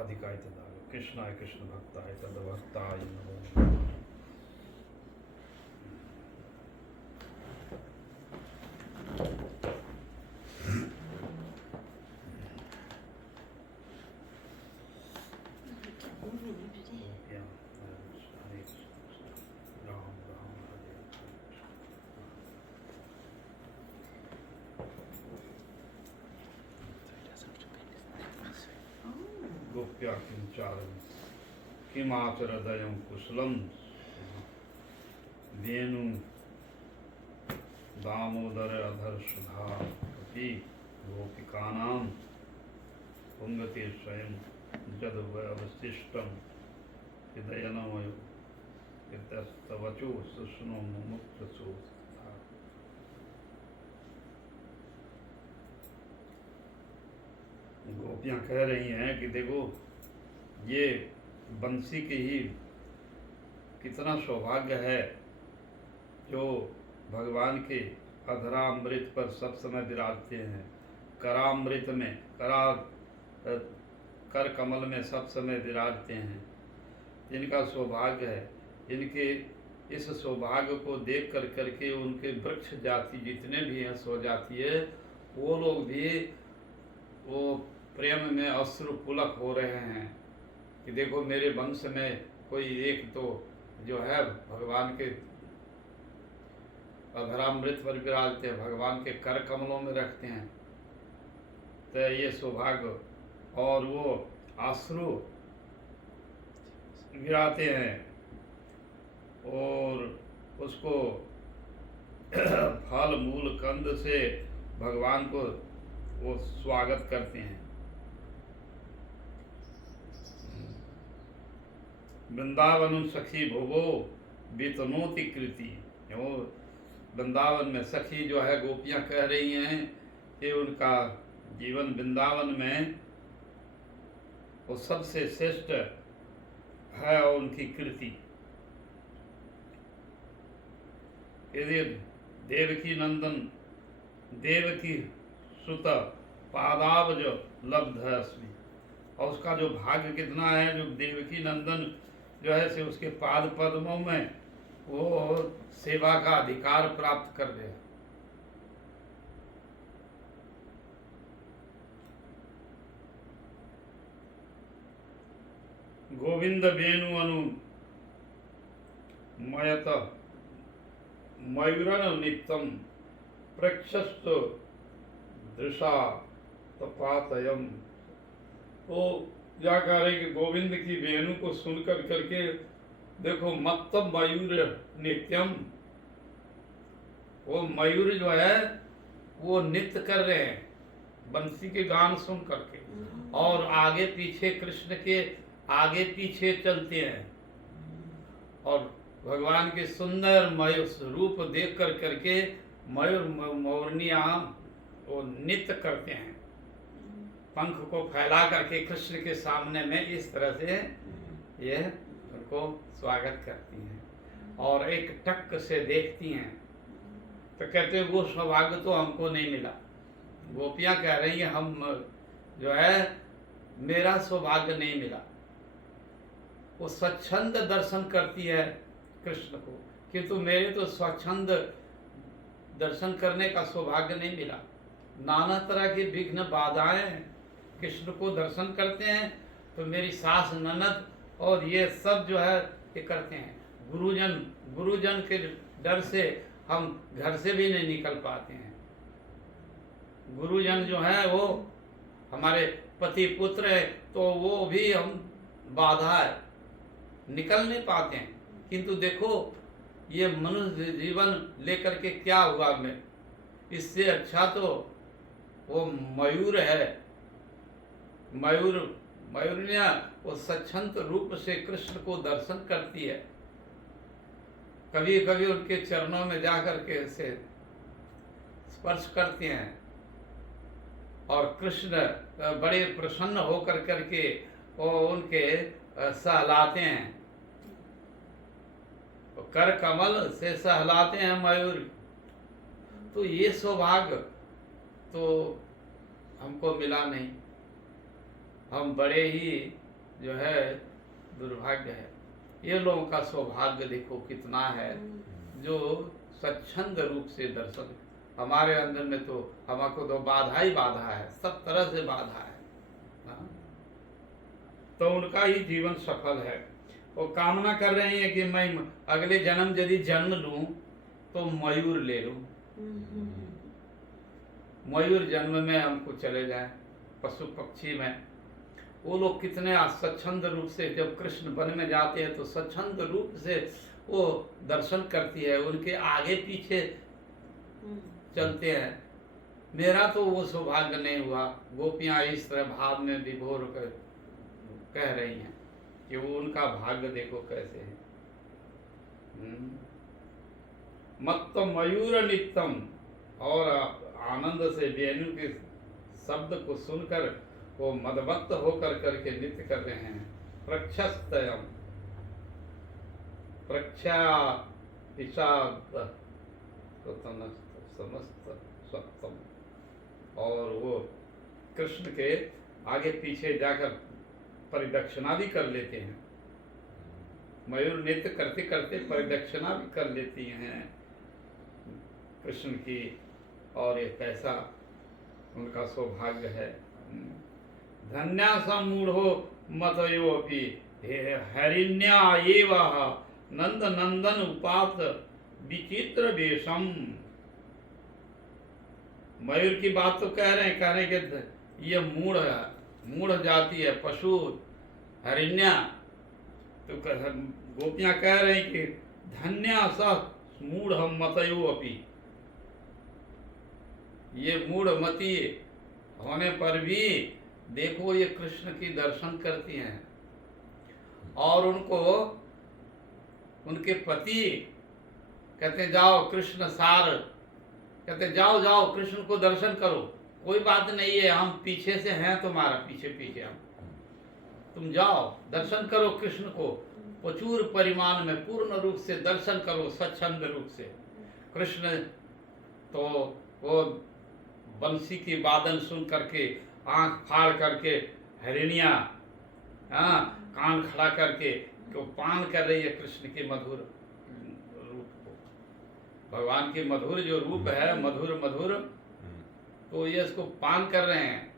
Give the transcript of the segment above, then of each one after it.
राधिकाय तदा कृष्णाय कृष्ण भक्ताय तद भक्ताय नमो। गोप्या किंचारं किमाचरदयं कुशलं वेणु दामोदर अधर सुधा कपि गोपिकानां पुंगते स्वयं जद अवशिष्टं हृदयनमयो यतस्तवचो सुष्णो मुमुक्षुसो। गोपियाँ कह रही हैं कि देखो ये बंसी की ही कितना सौभाग्य है जो भगवान के अधरामृत पर सब समय विराजते हैं, करामृत में कर कमल में सब समय विराजते हैं। इनका सौभाग्य है। इनके इस सौभाग्य को देख कर करके उनके वृक्ष जाति जितने भी हैं सो जाती है वो लोग भी वो प्रेम में अश्रु पुलक हो रहे हैं कि देखो मेरे वंश में कोई एक तो जो है भगवान के अधरामृत पर विराजते हैं, भगवान के कर कमलों में रखते हैं। तो ये सौभाग्य और वो अश्रु गिराते हैं और उसको फल मूल कंद से भगवान को वो स्वागत करते हैं। वृंदावन सखी भुवो वितनोति कृति। वृंदावन में सखी जो है गोपियां कह रही हैं कि उनका जीवन वृंदावन में वो सबसे श्रेष्ठ है और उनकी कृति। यदि देवकी नंदन देवकी सुत पादाब्ज लब्ध अस्मि, और उसका जो भाग्य कितना है जो देवकी नंदन जो है से उसके पाद पद्मों में वो सेवा का अधिकार प्राप्त कर गया। गोविंद वेणु अनु मयत मयूरन नित्यम प्रक्षस्त दृशा तपातयम। तो क्या कह रहे कि गोविंद की वेणु को सुनकर करके देखो मत्तम मयूर नित्यम, वो मयूर जो है वो नृत्य कर रहे हैं बंसी के गान सुन करके और आगे पीछे कृष्ण के आगे पीछे चलते हैं और भगवान के सुंदर मयूर रूप देख कर करके मयूर मोरनिया वो नृत्य करते हैं, पंख को फैला करके कृष्ण के सामने में इस तरह से यह उनको स्वागत करती हैं और एक टक से देखती हैं। तो कहते हैं वो सौभाग्य तो हमको नहीं मिला। गोपियां कह रही हैं हम जो है मेरा सौभाग्य नहीं मिला। वो स्वच्छंद दर्शन करती है कृष्ण को, किंतु मेरे तो स्वच्छंद दर्शन करने का सौभाग्य नहीं मिला। नाना तरह की विघ्न बाधाएं कृष्ण को दर्शन करते हैं तो मेरी सास ननद और ये सब जो है ये करते हैं। गुरुजन के डर से हम घर से भी नहीं निकल पाते हैं। गुरुजन जो है वो हमारे पति पुत्र है तो वो भी हम बाधा है, निकल नहीं पाते हैं। किंतु देखो ये मनुष्य जीवन लेकर के क्या हुआ मैं, इससे अच्छा तो वो मयूर है। मयूरनिया वो स्वच्छंद रूप से कृष्ण को दर्शन करती है। कभी कभी उनके चरणों में जाकर के से स्पर्श करते हैं और कृष्ण बड़े प्रसन्न होकर करके वो उनके सहलाते हैं, कर कमल से सहलाते हैं मयूर। तो ये सौभाग्य तो हमको मिला नहीं। हम बड़े ही जो है दुर्भाग्य है। ये लोगों का सौभाग्य देखो कितना है जो स्वच्छंद रूप से दर्शन। हमारे अंदर में तो हमको तो बाधा ही बाधा है, सब तरह से बाधा है। हाँ? तो उनका ही जीवन सफल है। वो कामना कर रहे हैं कि मैं अगले जन्म यदि जन्म लूं तो मयूर ले लूं, मयूर जन्म में हमको चले जाए, पशु पक्षी में। वो लोग कितने स्वच्छंद रूप से, जब कृष्ण वन में जाते हैं तो स्वच्छंद रूप से वो दर्शन करती है, उनके आगे पीछे चलते हैं। मेरा तो वो सौभाग्य नहीं हुआ। गोपियां इस तरह भाव में विभोर कर कह रही हैं कि वो उनका भाग्य देखो कैसे है। मत्त मयूर नित्यम, और आनंद से वेणु के शब्द को सुनकर वो मदमत्त होकर करके नृत्य कर रहे हैं। प्रक्षस्तयम, प्रक्षा समस्त सप्तम, और वो कृष्ण के आगे पीछे जाकर परिदक्षिणा भी कर लेते हैं। मयूर नृत्य करते करते परिदक्षिणा भी कर लेती हैं कृष्ण की, और ये कैसा उनका सौभाग्य है। धन्या समूढ़ो मतयो अपि हरिण्या एव नंद नंदन उपात विचित्र वेशम। मयूर की बात तो कह रहे हैं कि ये मूढ़ जाति है, पशु हरिण्या। तो गोपियां कह रहे हैं कि धन्या स मूढ़ मतयो अपि, ये मूढ़ मती होने पर भी देखो ये कृष्ण की दर्शन करती हैं, और उनको उनके पति कहते जाओ कृष्ण सार, कहते जाओ जाओ कृष्ण को दर्शन करो, कोई बात नहीं है, हम पीछे से हैं तुम्हारा, पीछे पीछे हम, तुम जाओ दर्शन करो कृष्ण को, प्रचुर परिमाण में पूर्ण रूप से दर्शन करो स्वच्छंद रूप से। कृष्ण तो वो बंसी की वादन सुन करके आंख फाड़ करके हरिणिया कान खड़ा करके तो पान कर रही है कृष्ण के मधुर रूप को। भगवान के मधुर जो रूप है, मधुर मधुर, तो ये इसको पान कर रहे हैं,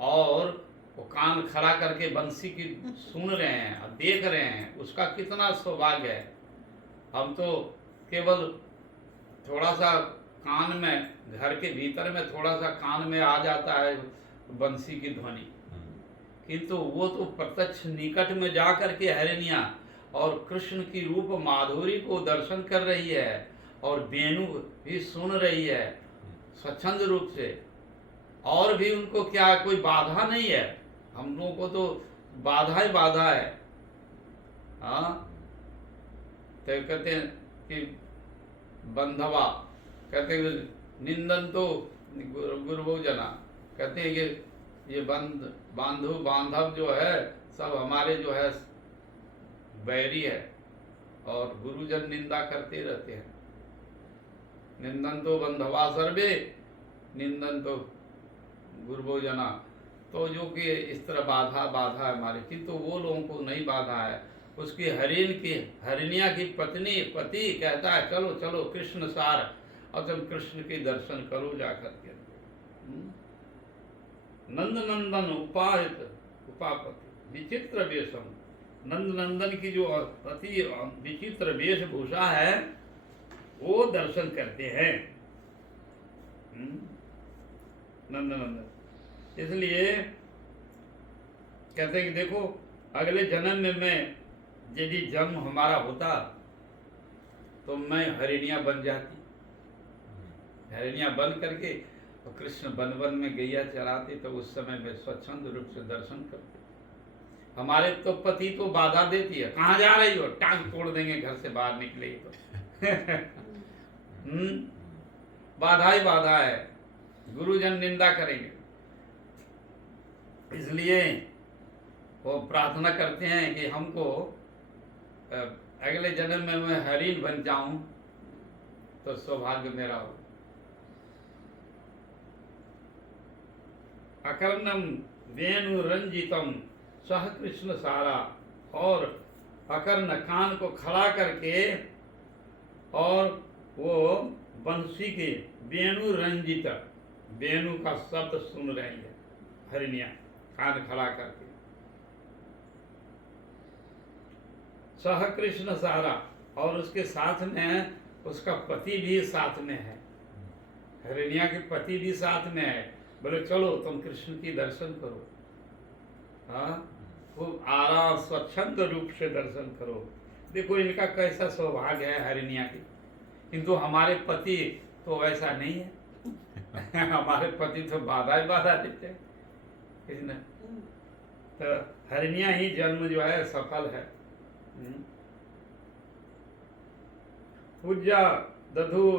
और वो कान खड़ा करके बंसी की सुन रहे हैं और देख रहे हैं। उसका कितना सौभाग्य है। हम तो केवल थोड़ा सा कान में, घर के भीतर में थोड़ा सा कान में आ जाता है बंसी की ध्वनि, किंतु वो तो प्रत्यक्ष निकट में जा करके हरिणिया और कृष्ण की रूप माधुरी को दर्शन कर रही है, और वेणु भी सुन रही है स्वच्छंद रूप से, और भी उनको क्या कोई बाधा नहीं है। हम लोगों को तो बाधा ही बाधा है। हाँ, तो कहते हैं कि बंधवा, कहते हैं निंदन तो गुरु जना, कहते हैं कि ये बांधव बांधव जो है सब हमारे जो है बैरी है, और गुरुजन निंदा करते रहते हैं। निंदन तो बंधवा सर्वे, निंदन तो गुरु जना, तो जो कि इस तरह बाधा है हमारे, किंतु वो लोगों को नहीं बाधा है। उसकी हरिणिया की पति कहता है चलो चलो कृष्ण सार, और तुम कृष्ण के दर्शन करो जाकर के। नंद नंदन उपापति विचित्र वेशम, नंद नंदन की जो अति विचित्र वेशभूषा है वो दर्शन करते हैं नंद नंदन। इसलिए कहते हैं कि देखो अगले जन्म में यदि जन्म हमारा होता तो मैं हरिणिया बन जाती, हरिणिया बन करके और कृष्ण वन वन में गैया चराते, तो उस समय में स्वच्छंद रूप से दर्शन करते। हमारे तो पति तो बाधा देती है, कहाँ जा रही हो, टांग तोड़ देंगे घर से बाहर निकले तो बाधा ही बाधा है, गुरुजन निंदा करेंगे। इसलिए वो प्रार्थना करते हैं कि हमको अगले जन्म में मैं हरिण बन जाऊं तो सौभाग्य मेरा हो। अकर्णम वेणु रंजितम सह कृष्ण सारा, और अकर्ण कान को खड़ा करके और वो बंसी के वेणु रंजित, वेणु का शब्द सुन रही है हरिणिया कान खड़ा करके। सह कृष्ण सारा, और उसके साथ में उसका पति भी साथ में है, हरिणिया के पति भी साथ में है। बोले चलो तुम कृष्ण की दर्शन करो, हाँ खूब आराम स्वच्छंद रूप से दर्शन करो। देखो इनका कैसा सौभाग्य है हरिणिया की, किंतु हमारे पति तो वैसा नहीं है हमारे पति तो बाधा ही बाधा देते हैं, किसने तो हरिणिया ही जन्म जो है सफल है। पूज्या दधु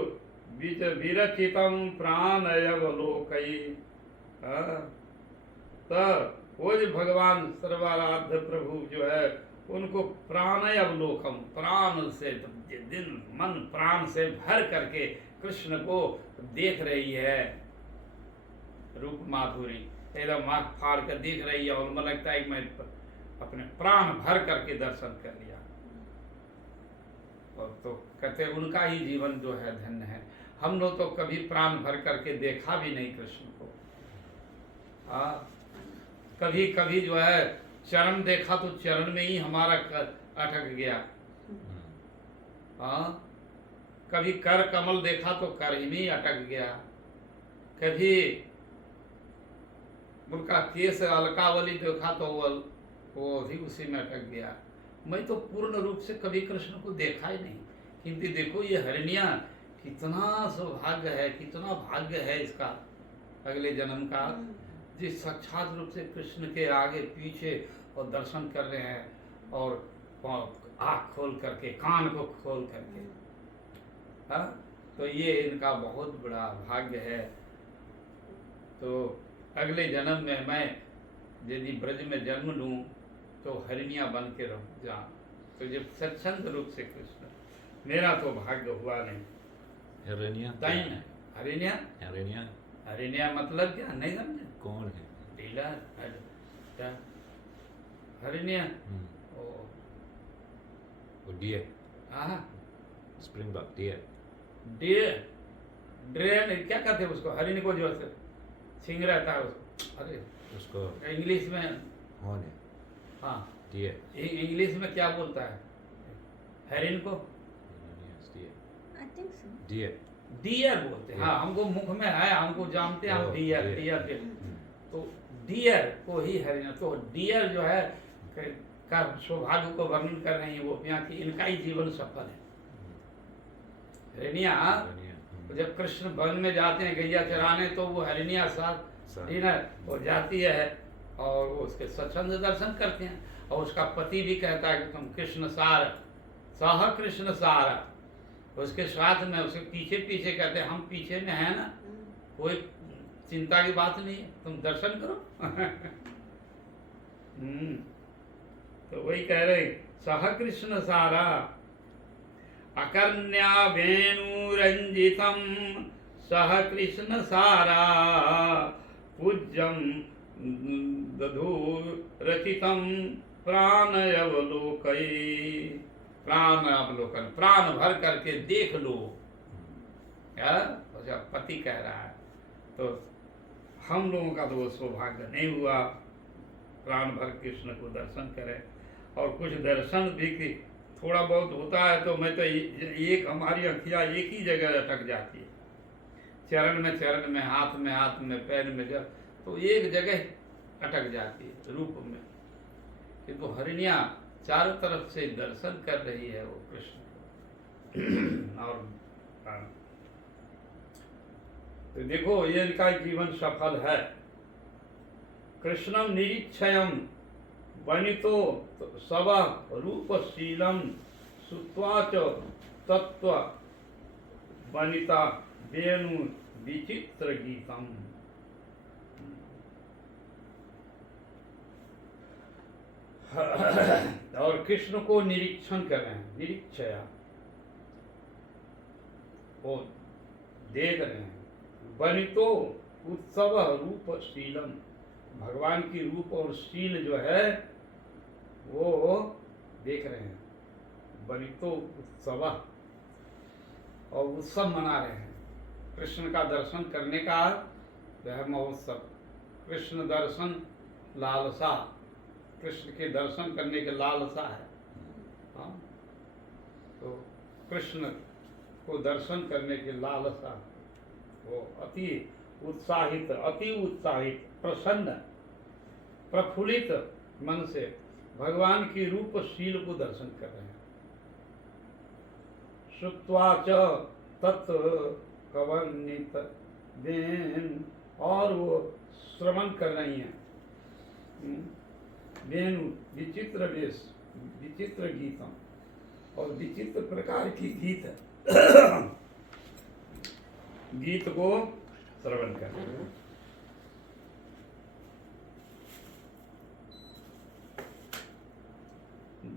बीज विरचितम प्राणयवलोकई, तो वो जो भगवान सर्वाराध्य प्रभु जो है उनको प्राणय अवलोकम, प्राण से दिन मन प्राण से भर करके कृष्ण को देख रही है, रूप माधुरी एकदम आँख फाड़ कर देख रही है, और मन लगता है कि मैं अपने प्राण भर करके दर्शन कर लिया। और तो कहते उनका ही जीवन जो है धन्य है। हम लोग तो कभी प्राण भर करके देखा भी नहीं कृष्ण को। कभी कभी जो है चरण देखा तो चरण में ही हमारा अटक गया। कभी कर कमल देखा तो कर ही में ही अटक गया। कभी उनका केस अलकावली देखा तो वो भी उसी में अटक गया। मैं तो पूर्ण रूप से कभी कृष्ण को देखा ही नहीं, किंतु देखो ये हरिणिया कितना सौभाग्य है, कितना भाग्य है इसका अगले जन्म का, जिस साक्षात रूप से कृष्ण के आगे पीछे और दर्शन कर रहे हैं, और आँख खोल करके कान को खोल करके। हाँ तो ये इनका बहुत बड़ा भाग्य है। तो अगले जन्म में मैं यदि ब्रज में जन्म लूँ तो हरिणिया बन के रहूँ जा, तो जब स्वच्छंद रूप से कृष्ण, मेरा तो भाग्य हुआ नहीं। हरिणिया टाइम है हरिणिया, हरिणिया हरिणिया मतलब क्या नहीं समझे? कौन है? डीलर क्या हरिणिया? वो डियर, हाँ स्प्रिंगबक डियर, डियर ड्रेन क्या कहते हैं उसको, हरिण को जो है सिंग रहता है उसको, अरे उसको इंग्लिश में हॉर्न है। हाँ डियर, इंग्लिश में क्या बोलता है हरिण को? डियर, डियर बोलते हैं। हाँ हमको मुख में है, हमको जानते हैं हम डियर, डियर के तो डियर को ही हरिण। तो डियर जो है का सौभाग्य को वर्णन कर रही है वो यहाँ की, इनका ही जीवन सफल है। हरिणिया जब कृष्ण वन में जाते हैं गैया चराने, तो वो हरिणिया साथ वो जाती है और वो उसके स्वच्छंद दर्शन करते हैं। और उसका पति भी कहता है कि तुम कृष्ण सार, सह कृष्ण सार, उसके साथ में उसके पीछे पीछे कहते हैं हम पीछे में है ना, कोई चिंता की बात नहीं है, तुम दर्शन करो तो वही कह रहे सह कृष्ण सारा अकर्ण्या वेणुरंजितम सह कृष्ण सारा पूज्यम दधु रचितम प्राणयवलोकई। प्राण अवलोकन, प्राण भर करके देख लो, क्या पति कह रहा है। तो हम लोगों का तो वो सौभाग्य नहीं हुआ प्राण भर कृष्ण को दर्शन करें। और कुछ दर्शन भी कि थोड़ा बहुत होता है तो मैं तो एक हमारी अखियाँ एक ही जगह अटक जाती है, चरण में हाथ में पैर में, जब तो एक जगह अटक जाती है रूप में। किंतु हरिणिया चारों तरफ से दर्शन कर रही है वो कृष्ण और तो देखो ये इनका जीवन सफल है। कृष्णम निरीक्षयम वनितो सब रूपशीलम सुत्वाच तत्व वनिता वेणु विचित्र गीतम। और कृष्ण को निरीक्षण कर रहे हैं, निरीक्षया वो देख रहे हैं। वनितो उत्सव रूपशीलम, भगवान की रूप और शील जो है वो देख रहे हैं। बलितो उत्सव, और उत्सव मना रहे हैं। कृष्ण का दर्शन करने का वह महोत्सव, कृष्ण दर्शन लालसा, कृष्ण के दर्शन करने के लालसा है। हाँ, तो कृष्ण को दर्शन करने के लालसा, वो अति उत्साहित, अति उत्साहित, प्रसन्न, प्रफुल्लित मन से भगवान की रूप शील को दर्शन कर रहे हैं। श्रुत्वा च तत् कवनित वेन, और वो श्रवण कर रही हैं वेणु, विचित्र वेश, विचित्र गीतम, और विचित्र प्रकार की गीत गीत को श्रवण कर रहे हैं।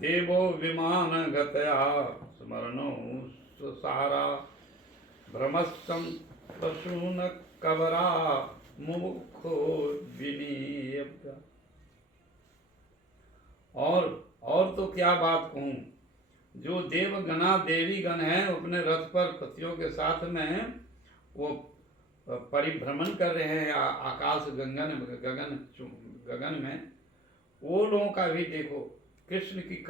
देवो विमान गतया स्मरणो सुसारा, भ्रमस्तम पशून कवरा मुखो विनीय। और तो क्या बात कहूँ, जो देवगणा देवी गण हैं अपने रथ पर पतियों के साथ में वो परिभ्रमण कर रहे हैं आकाश गगन में, वो लोगों का भी देखो कृष्ण की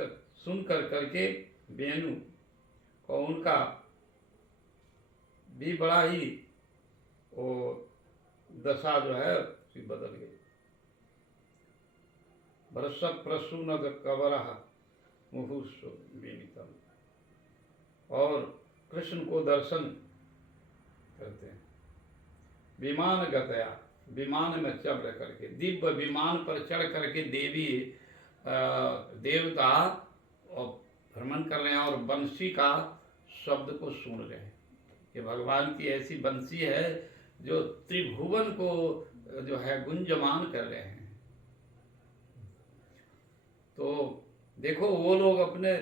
सुन करके वेणु, और उनका भी बड़ा ही वो दशा जो है बदल गई। भरसक प्रसून कवरः मुहुषु विनीतम, और कृष्ण को दर्शन करते हैं। विमान गतया, विमान में चढ़ करके, दिव्य विमान पर चढ़ करके देवी देवता और भ्रमण कर रहे हैं, और बंसी का शब्द को सुन रहे हैं कि भगवान की ऐसी बंसी है जो त्रिभुवन को जो है गुंजमान कर रहे हैं। तो देखो वो लोग अपने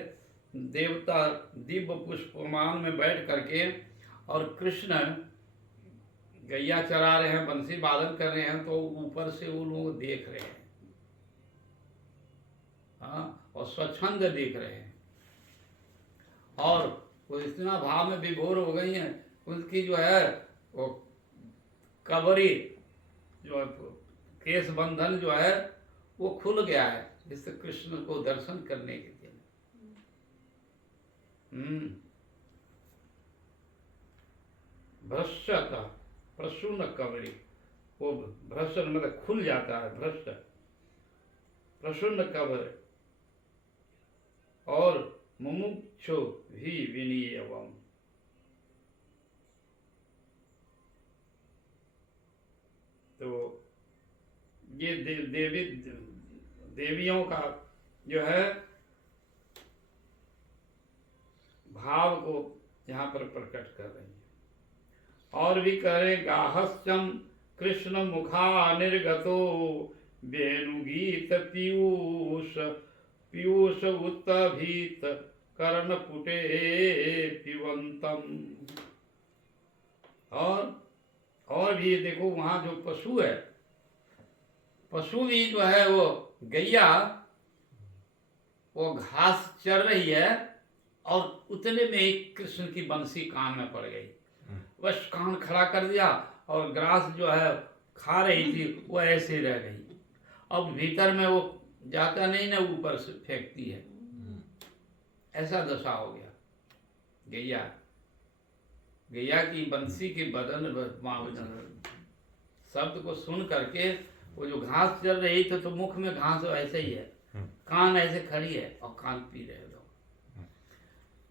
देवता दिव्य पुष्पमान में बैठ करके, और कृष्ण गैया चरा रहे हैं, बंसी वादन कर रहे हैं, तो ऊपर से वो लोग देख रहे हैं। हाँ, और स्वच्छंद देख रहे हैं, और वो इतना भाव में विभोर हो गई हैं, उनकी जो है वो कबरी जो है, केश बंधन जो है वो खुल गया है इस कृष्ण को दर्शन करने के लिए। भ्रष्ट का प्रसून कबरी, वो भ्रष्ट मतलब खुल जाता है, भ्रष्ट प्रसून कबर, और मुमुक्षु भी विनीयवम। तो ये देवियों का जो है भाव को यहाँ पर प्रकट कर रही है। और भी कह रहे गाहस्यम कृष्ण मुखा निर्गतो वेणुगीत पीयूष पीयूष उत्तभीत कर्णपुटे पिबंतम। और भी देखो वहाँ जो पशु है, पशु भी जो है वो गैया वो घास चर रही है, और उतने में ही कृष्ण की बंसी कान में पड़ गई, बस कान खड़ा कर दिया, और ग्रास जो है खा रही थी वो ऐसे रह गई। अब भीतर में वो जाता नहीं ना, ऊपर से फेंकती है, ऐसा दशा हो गया। गैया की बंसी की बदन शब्द को सुन करके वो जो घास चल रही थी, तो मुख में घास ऐसे ही है, कान ऐसे खड़ी है, और कान पी रहे लोग।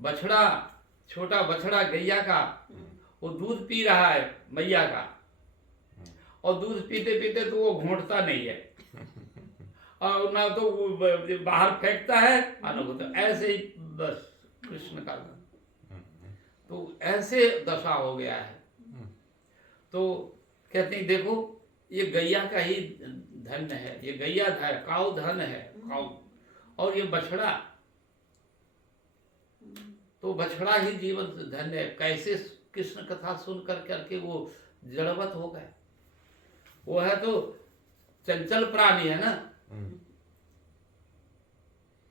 बछड़ा, छोटा बछड़ा गैया का, वो दूध पी रहा है मैया का, और दूध पीते पीते तो वो घोंटता नहीं है, और ना तो वो बाहर फेंकता है, और तो ऐसे ही बस कृष्ण का, तो ऐसे दशा हो गया है। तो कहते हैं देखो ये गैया का ही धन है, ये गैया काऊ धन है, काऊ, और ये बछड़ा, तो बछड़ा ही जीवन धन है। कैसे कृष्ण कथा सुन कर करके वो जड़वत हो गए। वो है तो चंचल प्राणी है ना,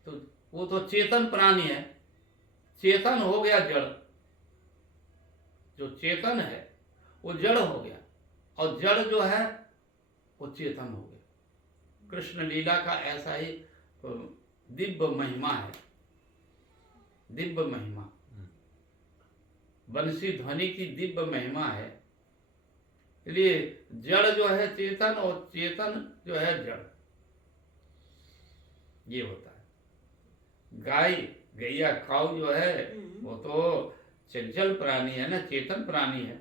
तो वो तो चेतन प्राणी है। चेतन हो गया जड़, जो चेतन है वो जड़ हो गया, और जड़ जो है वो चेतन हो गया। कृष्ण लीला का ऐसा ही दिव्य महिमा है, दिव्य महिमा, बंसी ध्वनि की दिव्य महिमा है। इसलिए जड़ जो है चेतन, और चेतन जो है जड़, ये होता है। गाय गैया काऊ जो है वो तो चंचल प्राणी है ना, चेतन प्राणी है,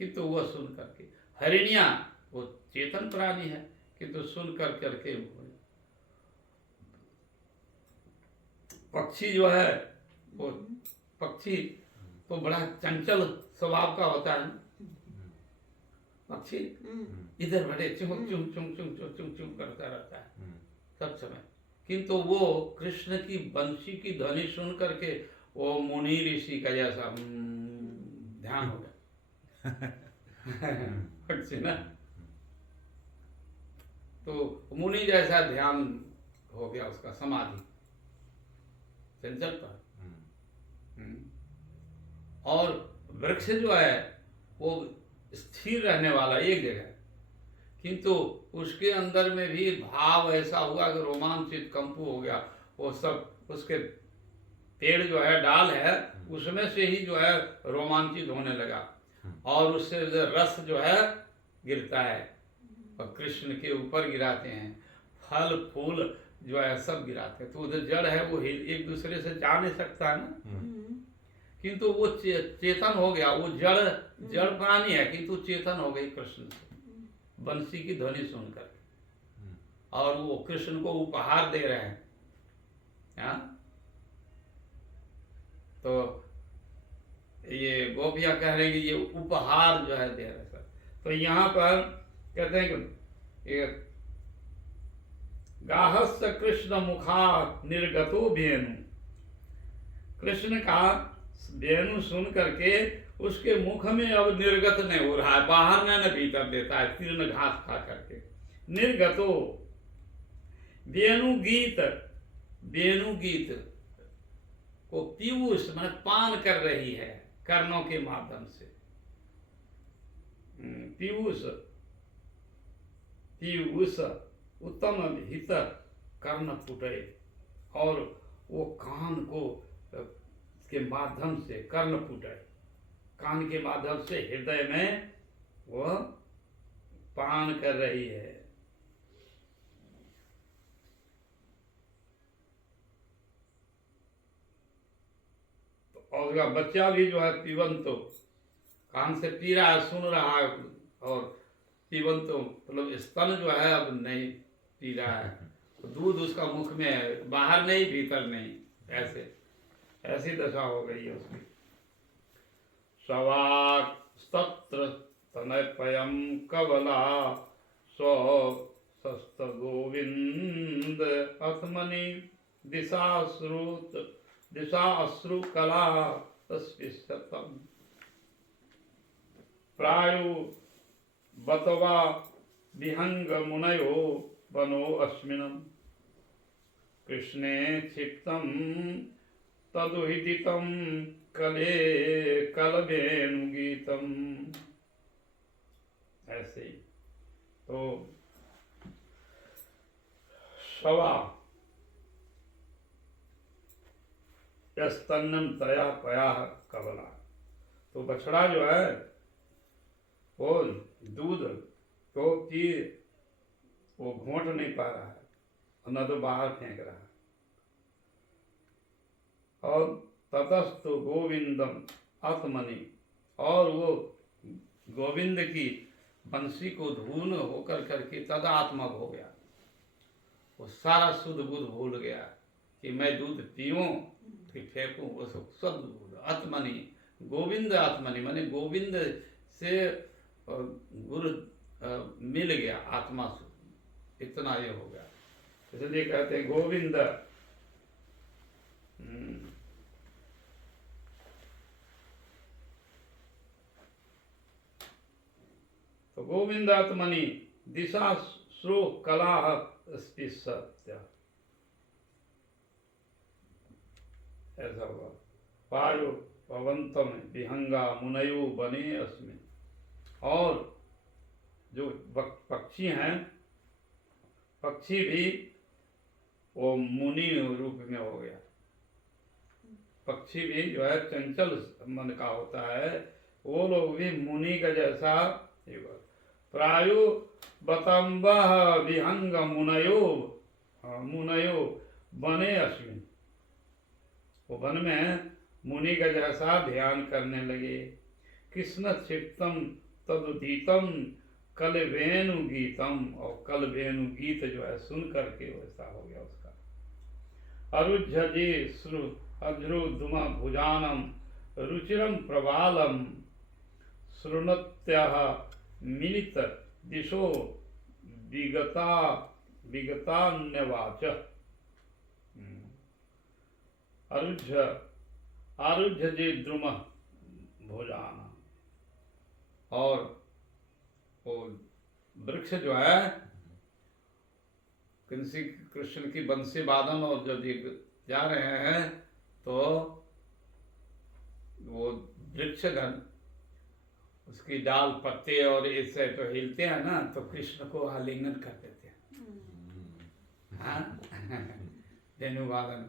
किंतु वो सुन करके, हरिणिया वो चेतन प्राणी है किंतु सुन कर करके, पक्षी जो है वो, पक्षी तो बड़ा चंचल स्वभाव का होता है ना, पक्षी इधर बड़े चुम चुम चुम चुम चुम चुम चुम करता रहता है सब समय, किंतु वो कृष्ण की बंसी की ध्वनि सुन करके वो मुनि ऋषि का जैसा ध्यान हो गया पक्षी ना, तो मुनि जैसा ध्यान हो गया उसका, समाधि, चंचल पर। और वृक्ष जो है वो स्थिर रहने वाला एक जगह, किंतु उसके अंदर में भी भाव ऐसा हुआ कि रोमांचित कंपु हो गया, वो सब उसके पेड़ जो है, डाल है, उसमें से ही जो है रोमांचित होने लगा, और उससे रस जो है गिरता है, और कृष्ण के ऊपर गिराते हैं, फल फूल जो है सब गिराते हैं। तो उधर जड़ है वो एक दूसरे से जा नहीं सकता है ना, किंतु वो चेतन हो गया, वो जड़ प्राणी है किंतु चेतन हो गई कृष्ण से, बंसी की ध्वनि सुनकर, और वो कृष्ण को उपहार दे रहे हैं। हाँ, तो ये गोपियां कह रहे हैं कि ये उपहार जो है दे रहे सर। तो यहाँ पर कहते हैं कि ये गाहस्य कृष्ण मुखा निर्गतो वेणु, कृष्ण का वेणु सुन करके उसके मुख में अब निर्गत नहीं हो रहा है, बाहर न भीतर देता है, तीर्ण घास खा करके। निर्गतो वेणु गीत, वेणु गीत को पीयूष मतलब पान कर रही है कर्णों के माध्यम से, पीयूष, पीयूष उत्तम हित कर्ण फुटे, और वो कान को के माध्यम से कर्ण फुटे, कान के माध्यम से हृदय में वह पान कर रही है। और उसका बच्चा भी जो है पीवंत, कान से पी रहा है, सुन रहा है, और पीवंत मतलब स्तन जो है अब नहीं पी रहा है, तो दूध उसका मुख में है, बाहर नहीं भीतर नहीं, ऐसे ऐसी दशा हो गई है उसकी। सवाक सत्र तनयपयम कवला स्वस्थ गोविंद आत्मनि दिशा अश्रु कला तस्विशतम प्रायु बतवा विहंग मुनयो वनो अस्मिनम कृष्णे क्षिप्तम तदुहिदितम कले कलवेणु गीतम। ऐसे ही तो सवा यस्तन्नम तया पया कबला, तो बछड़ा जो है वो दूध तो पी, वो घोंट नहीं पा रहा है, न तो बाहर फेंक रहा है। और ततस्तु गोविंदम आत्मनि, और वो गोविंद की बंसी को धून होकर करके तदात्मक हो गया, वो सारा शुद्ध बुद्ध भूल गया कि मैं दूध पीऊं फिर फेंकूं, वो शुद्ध बुद्ध आत्मनि, गोविंद आत्मनि माने गोविंद से गुरु मिल गया, आत्मा से इतना ये हो गया, इसलिए कहते हैं गोविंद। तो गोविंद आत्मनि दिशा श्रो कलाह स्पृशत्य। ऐसा हुआ। पायो पवंतम विहंगा मुनयो बने अस्मिन्। और जो पक्षी हैं, पक्षी भी वो मुनि रूप में हो गया। पक्षी भी जो है चंचल मन का होता है, वो लोग भी मुनि का जैसा। प्रायो बतंबः विहंग मुनयो मुनयो बने अस्मिन्। वो वन में मुनि का जैसा ध्यान करने लगे। कृष्ण क्षिप्तम तदुदितम कल वेणु गीतम। और कल वेणु गीत जो है सुन करके वैसा हो गया उसका। अरुझ्यजे श्रु अध्रुधुम भुजानम रुचिरम प्रबालम शृणुत्यः मिलित दिशो विगतान्यवाच। आरुह्य जे द्रुम भुजान। और वो वृक्ष जो है किसी कृष्ण की बंसी वादन और जब जा रहे हैं तो वो वृक्षगण उसकी डाल पत्ते और ऐसे तो हिलते हैं ना, तो कृष्ण को आलिंगन कर देते हैं। हाँ धन्यवादन।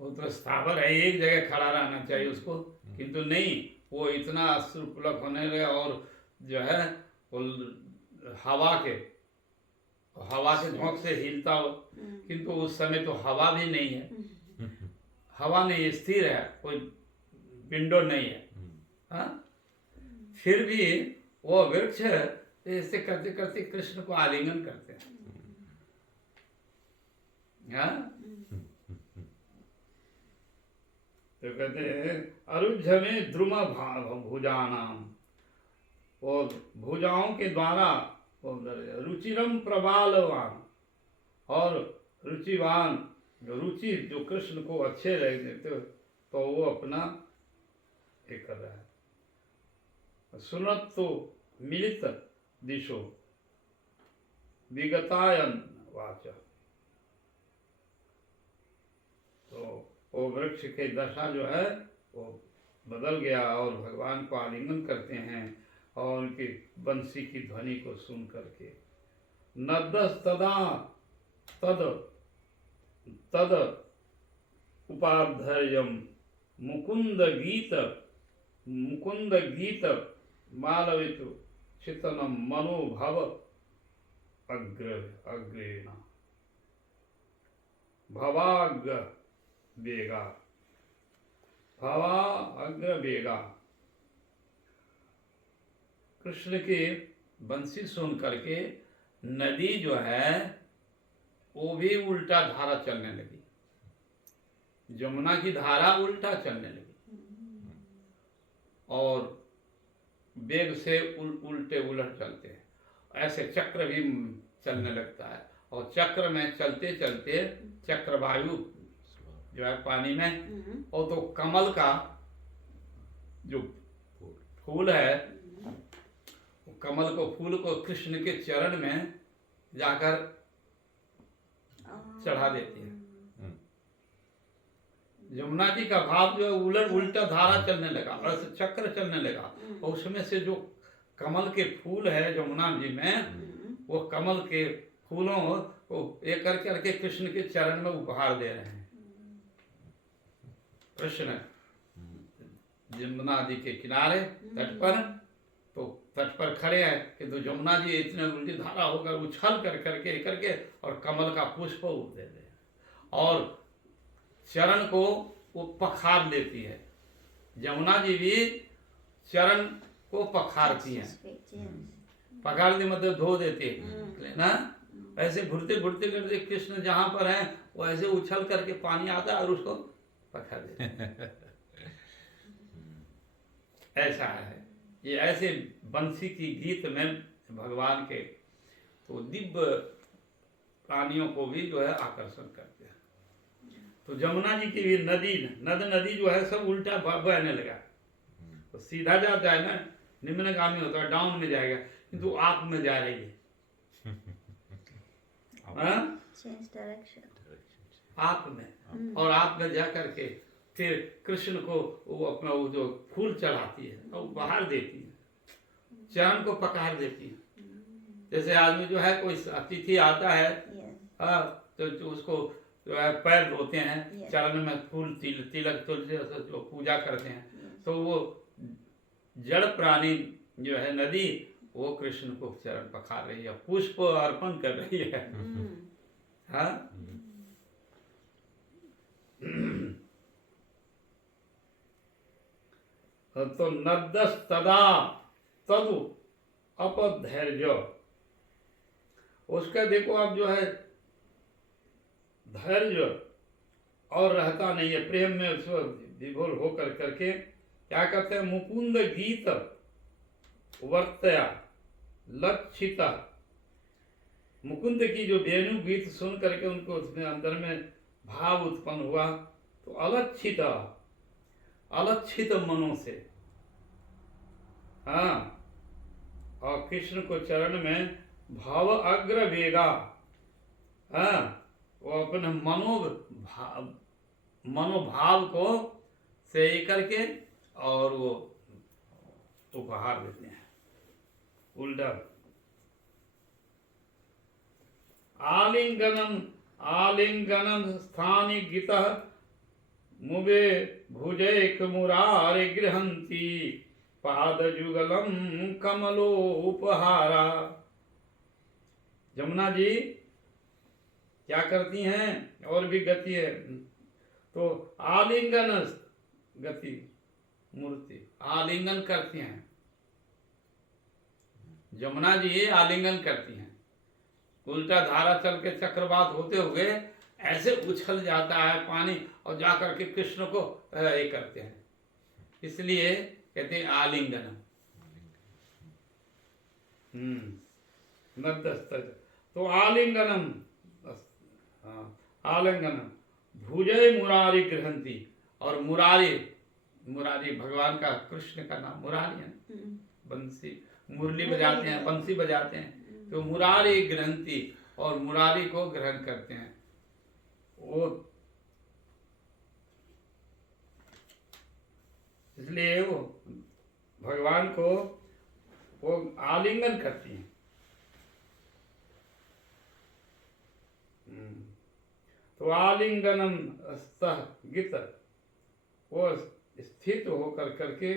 वो तो स्थावर है, एक जगह खड़ा रहना चाहिए उसको, किंतु नहीं, वो इतना अश्रुपुलक होने लगे। और जो है वो हवा के झोंक से हिलता हो, किंतु उस समय तो हवा भी नहीं है, हवा नहीं, स्थिर है, कोई विंडो नहीं है। हाँ फिर भी वो वृक्ष ऐसे करते करते कृष्ण को आलिंगन करते हैं। हाँ तो कहते हैं अरुझ्य में द्रुम भुजानाम। और भुजाओं के द्वारा रुचिरम प्रबालवान। और रुचिवान रुचि जो कृष्ण को अच्छे लगते तो वो अपना एक कर रहा है। सुनत तो मिलित दिशो विगतायन वाच। तो वो वृक्ष के दशा जो है वो बदल गया और भगवान को आलिंगन करते हैं और उनकी बंसी की ध्वनि को सुन करके। नदस तदा तद तद उपाधर्यम मुकुंद गीत मालवितु चितनम मनोभव अग्रेण भवाग बेगा भवा अग्र बेगा। कृष्ण की बंसी सुन करके नदी जो है वो भी उल्टा धारा चलने लगी। यमुना की धारा उल्टा चलने लगी और वेग से उल्टे उलट चलते हैं। ऐसे चक्र भी चलने लगता है और चक्र में चलते चलते चक्रवायु जो है पानी में, और तो कमल का जो फूल है, कमल को फूल को कृष्ण के चरण में जाकर चढ़ा देती है। यमुना जी का भाव जो उलट उल्टा धारा चलने लगा और चक्र चलने लगा, और उसमें से जो कमल के फूल है यमुना जी में, वो कमल के फूलों को एक करके कृष्ण के चरण में उपहार दे रहे हैं। कृष्ण यमुना जी के किनारे तट पर, तो तट पर खड़े हैं कि तो यमुना जी इतने उल्टी धारा होकर उछल करके और कमल का पुष्प दे दे और चरण को वो पखार लेती है। यमुना जी भी चरण को पखारती हैं, पखार दी मतलब धो देती है ना। ऐसे घुरते घुरते करते कृष्ण जहाँ पर है वो ऐसे उछल करके पानी आता है और उसको पखार देते ऐसा है। ये ऐसे बंसी की गीत में भगवान के तो दिव्य प्राणियों को भी जो है आकर्षण करते हैं। तो यमुना जी की भी नदी जो है सब उल्टा बहने लगा। तो सीधा जाता है ना, निम्नगामी होता है, डाउन में जाएगा, किंतु आप में जा रही है। Change direction. आप में, और आप में जा करके फिर कृष्ण को वो अपना वो जो फूल चढ़ाती है और बाहर देती है, चरण को पकड़ देती है। जैसे आदमी जो है कोई अतिथि आता है, Yes. तो उसको जो है पैर धोते हैं, Yes. चरण में फूल तिलक तुलसी से जो पूजा करते हैं, Yes. तो वो जड़ प्राणी जो है नदी, वो कृष्ण को चरण पखार रही है, पुष्प अर्पण कर रही है। हाँ, तो नद्दस तदा तदु अपधैर्य, उसका देखो आप जो है धैर्य और रहता नहीं है, प्रेम में उसको विभोर होकर करके क्या कहते हैं, मुकुंद गीत वर्तया लक्षिता, मुकुंद की जो वेणु गीत सुन करके उनको उसमें अंदर में भाव उत्पन्न हुआ, तो अलक्षित अलक्षित मनों से, हाँ, और कृष्ण को चरण में भाव अग्र वेगा, हाँ, वो अपने मनोभाव को सही करके और वो उपहार देते हैं उल्टा। आलिंगनम आलिंगनम स्थानि गितः मुबे भुजैक मुरारे गृहंती पादजुगलम कमलोपहारा। जमुना जी क्या करती हैं, और भी गति है, तो आलिंगन गति मूर्ति आलिंगन करती हैं, जमुना जी आलिंगन करती हैं, उल्टा धारा चल के चक्रवात होते हुए ऐसे उछल जाता है पानी और जाकर के कृष्ण को ये करते हैं, इसलिए कहते हैं आलिंगन। नद्दस्तज, तो आलिंगनम, आलिंगनम भुजय मुरारी गृहंती, और मुरारी, मुरारी भगवान का, कृष्ण का नाम मुरारी है, बंसी मुरली बजाते हैं, बंसी बजाते हैं, तो मुरारी गृहंती, और मुरारी को ग्रहण करते हैं, वो इसलिए वो भगवान को वो आलिंगन करती हैं। तो आलिंगनम स्थगित, वो स्थित होकर करके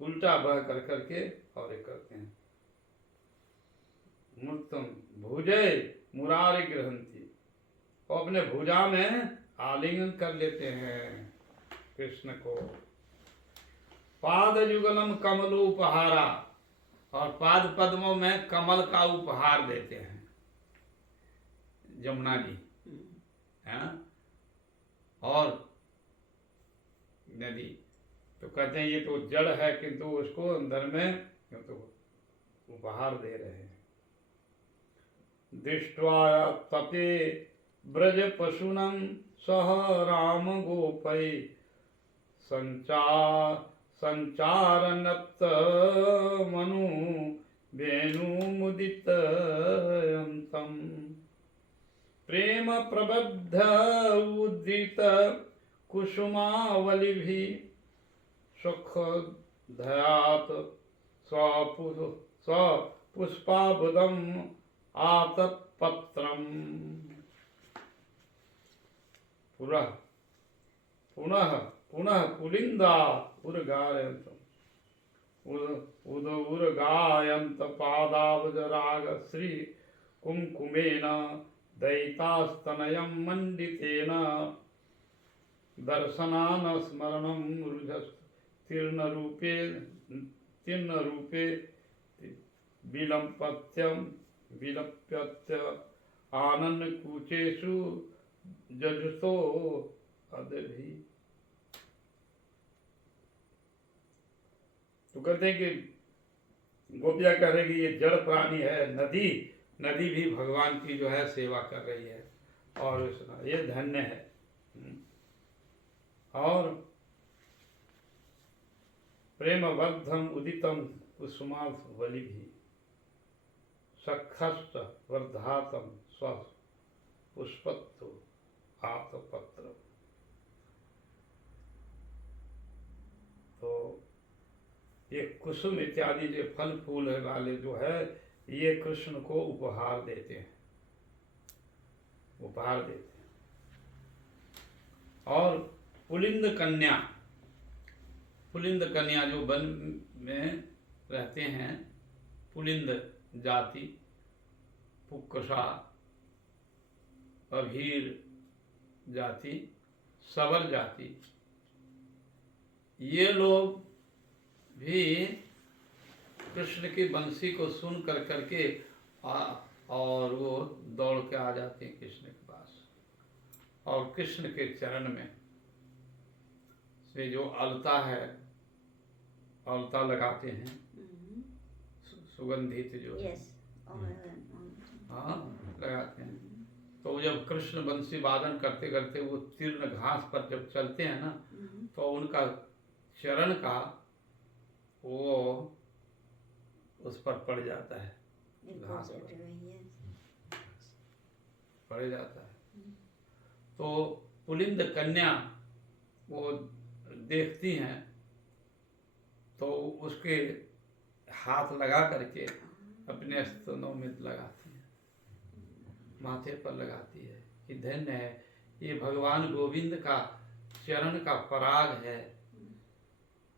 उल्टा बह कर करके और ये करते हैं। मूर्तम भुजय मुरारी गृहंती, वो अपने भुजा में आलिंगन कर लेते हैं कृष्ण को। पाद युगलम कमलो उपहारा, और पाद पद्मों में कमल का उपहार देते हैं जमुना जी, हाँ? और नदी तो कहते हैं ये तो जड़ है, किंतु उसको अंदर में तो उपहार दे रहे हैं। दृष्ट्वा तपे ब्रज पशुनम सह राम गोपै संचारनत मनु वेणु मुदित प्रेम प्रबद्ध उद्रित कुसुमावली भी सुख धयात स्वपुष्पाबुदम आतपत्रम। पुनः पुनः पुनः पुलिंदा उर्गायंत उर्गायंत पादावजराग श्री कुमकुमेन दयितास्तनयं मंडितेन दर्शनान स्मरणं रुजस्तीर्ण रूपे विलप्यत्य आनंद कूचेषु जजुतो अदभि। तो कहते हैं कि गोपिया कह रहे कि ये जड़ प्राणी है, नदी, नदी भी भगवान की जो है सेवा कर रही है, और ये धन्य है। और प्रेमबद्धम उदितम कुसुमावली भी सखस्त वर्धातम स्व पुष्पत्तु आतपत्र। तो ये कुसुम इत्यादि जो फल फूल वाले जो है ये कृष्ण को उपहार देते हैं, उपहार देते हैं। और पुलिंद कन्या, पुलिंद कन्या जो वन में रहते हैं, पुलिंद जाति, पुक्कसा, अभीर जाति, सवर जाति, ये लोग भी कृष्ण की बंसी को सुन कर करके और वो दौड़ के आ जाते हैं कृष्ण के पास, और कृष्ण के चरण में से जो अलता है, अलता लगाते हैं, सुगंधित जो है, Yes. हाँ लगाते हैं। तो जब कृष्ण बंसी वादन करते करते वो तीर्ण घास पर जब चलते हैं ना, तो उनका चरण का वो उस पर पड़ जाता है, It घास goes पर everywhere. Yes. पड़ जाता है। तो पुलिंद कन्या वो देखती हैं तो उसके हाथ लगा करके अपने स्तनों में लगाती है, माथे पर लगाती है कि धन्य है ये भगवान गोविंद का चरण का पराग है।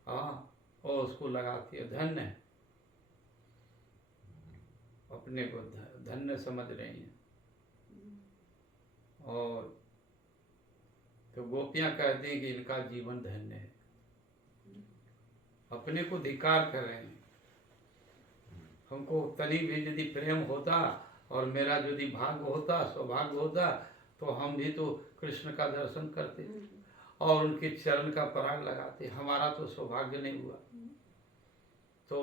हाँ, और उसको लगाती है, धन्य है, अपने को धन्य समझ रही हैं। और तो गोपियां कहती हैं कि इनका जीवन धन्य है, अपने को धिक्कार कर रहे हैं। हमको तनिक भी यदि प्रेम होता और मेरा यदि भाग्य होता, सौभाग्य होता, तो हम भी तो कृष्ण का दर्शन करते और उनके चरण का पराग लगाते। हमारा तो सौभाग्य नहीं हुआ। तो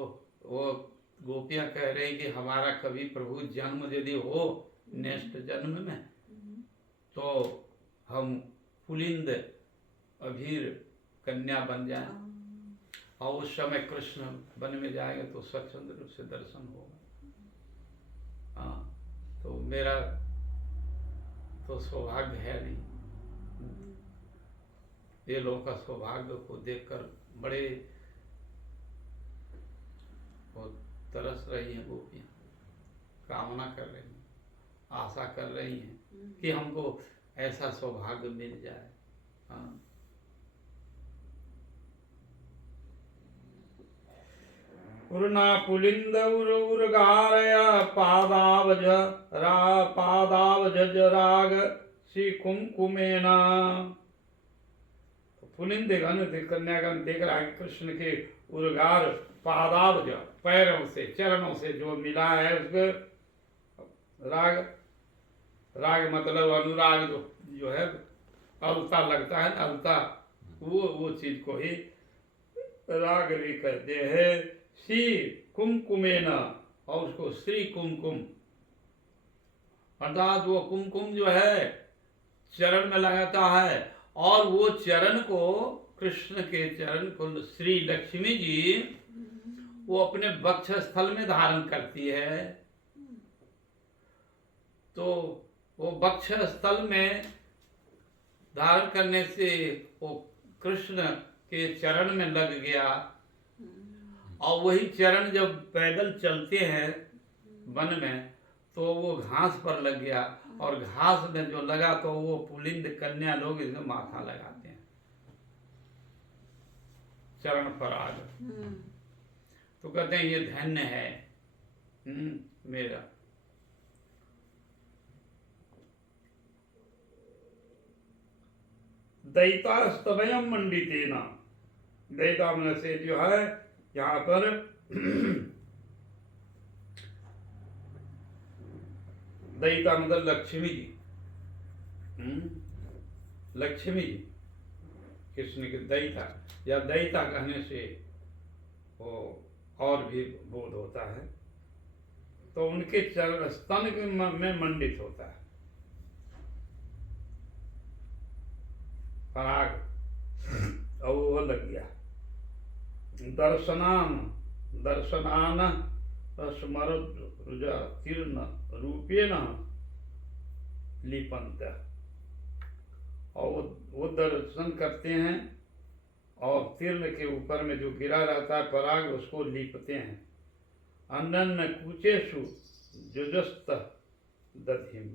वो गोपियां कह रहे हैं कि हमारा कभी प्रभु जन्म यदि हो नेक्स्ट जन्म में, तो हम पुलिंद अभीर कन्या बन जाएं, और उस समय कृष्ण वन में जाएंगे तो स्वच्छंद रूप से दर्शन होगा। हाँ, तो मेरा तो सौभाग्य है नहीं। ये लोगों का सौभाग्य को देखकर बड़े बहुत तरस रही हैं गोपियां, कामना कर रही हैं, आशा कर रही हैं कि हमको ऐसा सौभाग्य मिल जाए। हाँ, उर्ना पुलिंद उर्गारया पादावज राग श्री कुमकुमेना। पुलिंद कन्यागण देख रहा है कृष्ण के उर्गार पादावज, पैरों से चरणों से जो मिला है उसको राग, राग मतलब अनुराग जो है अलता लगता है, अलता वो चीज को ही राग भी कहते हैं। श्री कुमकुमेन, और उसको श्री कुमकुम, अर्थात वो कुमकुम जो है चरण में लगाता है, और वो चरण को कृष्ण के चरण को श्री लक्ष्मी जी वो अपने वक्ष स्थल में धारण करती है। तो वो वक्ष स्थल में धारण करने से वो कृष्ण के चरण में लग गया, और वही चरण जब पैदल चलते हैं वन में तो वो घास पर लग गया, और घास में जो लगा तो वो पुलिंद कन्या लोग इसमें माथा लगाते हैं, चरण पर आग। तो कहते हैं ये धन्य है मेरा। दैता स्तनयम मंडितेना, दैता मन से जो है यहाँ पर दैता मतलब लक्ष्मी जी, लक्ष्मी जी कृष्ण के दैता या दैता कहने से वो और भी बोध होता है। तो उनके चरण स्तन में मंडित होता है पराग, और वो लग गया। दर्शनान स्मरुजा तीर्ण रूपेण लिपंत, और वो दर्शन करते हैं और तीर्ण के ऊपर में जो गिरा रहता है पराग उसको लीपते हैं। अनन्न कुचेशु जुजस्त दधिम।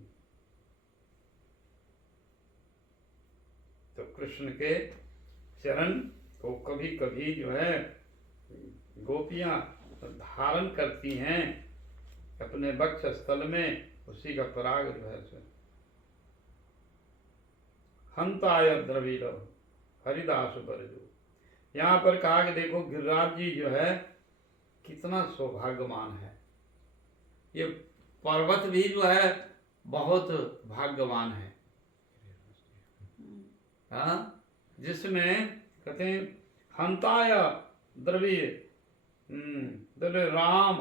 तो कृष्ण के चरण को कभी कभी जो है गोपियां धारण करती हैं अपने वक्ष स्थल में, उसी का पराग जो है सो हंताय द्रविड़ हरिदास बरजो। यहाँ पर कहा कि देखो गिरिराज जी जो है कितना सौभाग्यवान है, ये पर्वत भी जो है बहुत भाग्यवान है। हाँ, जिसमें कहते हैं हंताय द्रविड़, राम